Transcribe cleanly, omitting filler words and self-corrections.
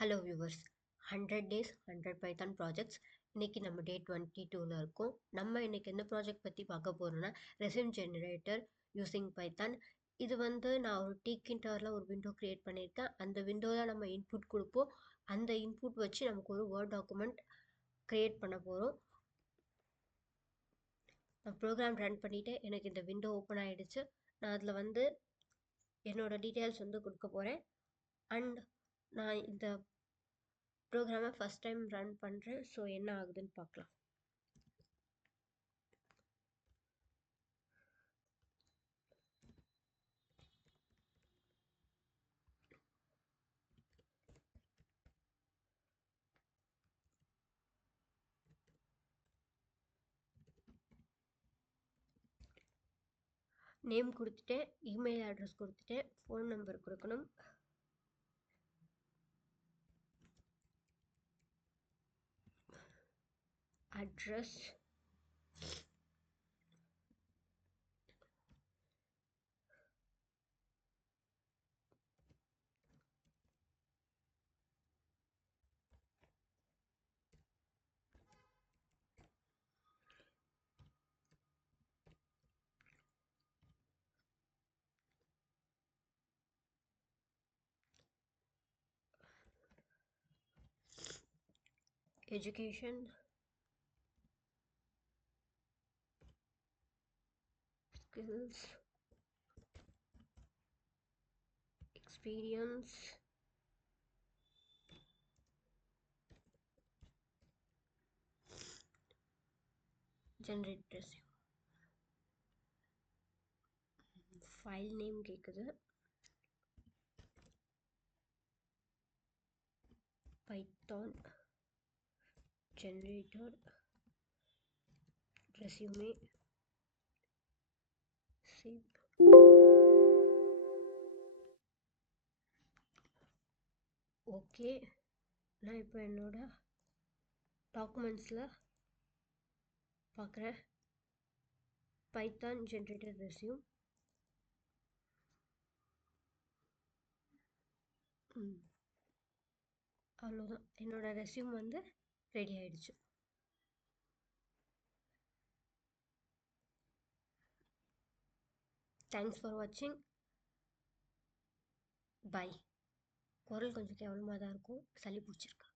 Hello viewers. 100 days 100 Python projects. இன்னைக்கு நம்ம டே 22ல இருக்கோம். நம்ம இன்னைக்கு எந்த ப்ராஜெக்ட் பற்றி பார்க்க போகிறோம்னா ரெஸ்யூம் ஜெனரேட்டர் யூஸிங் பைத்தான். இது நான் ஒரு டிகிண்டரில் ஒரு விண்டோ க்ரியேட் பண்ணியிருக்கேன். அந்த விண்டோவில் நம்ம இன்புட் கொடுப்போம். அந்த இன்புட் வச்சு நமக்கு ஒரு வேர்ட் டாக்குமெண்ட் க்ரியேட் பண்ண போகிறோம். நான் ப்ரோக்ராம் ரன் பண்ணிவிட்டு எனக்கு இந்த விண்டோ ஓப்பன் ஆகிடுச்சு. நான் அதில் என்னோடய டீட்டெயில்ஸ் கொடுக்க போகிறேன். அண்ட் நான் இந்த ப்ரோக்ராமை ஃபஸ்ட் டைம் ரன் பண்ணுறேன். ஸோ என்ன ஆகுதுன்னு பார்க்கலாம். நேம் கொடுத்துட்டேன், இமெயில் அட்ரஸ் கொடுத்துட்டேன், ஃபோன் நம்பர் கொடுக்கணும். Address education, skills, experience, generate resume. File name கேட்குது. Python generator resume save. Okay, நான் இப்போ என்னோட டாக்குமெண்ட்ஸில் பார்க்குறேன். Python generator resume. அவ்வளோதான், என்னோட ரெஸ்யூம் ரெடி ஆயிடுச்சு. தேங்க்ஸ் ஃபார் வாட்சிங். பை. குரல் கொஞ்சம் கேவலமாக தான் இருக்கும், சளி பிடிச்சிருக்கு.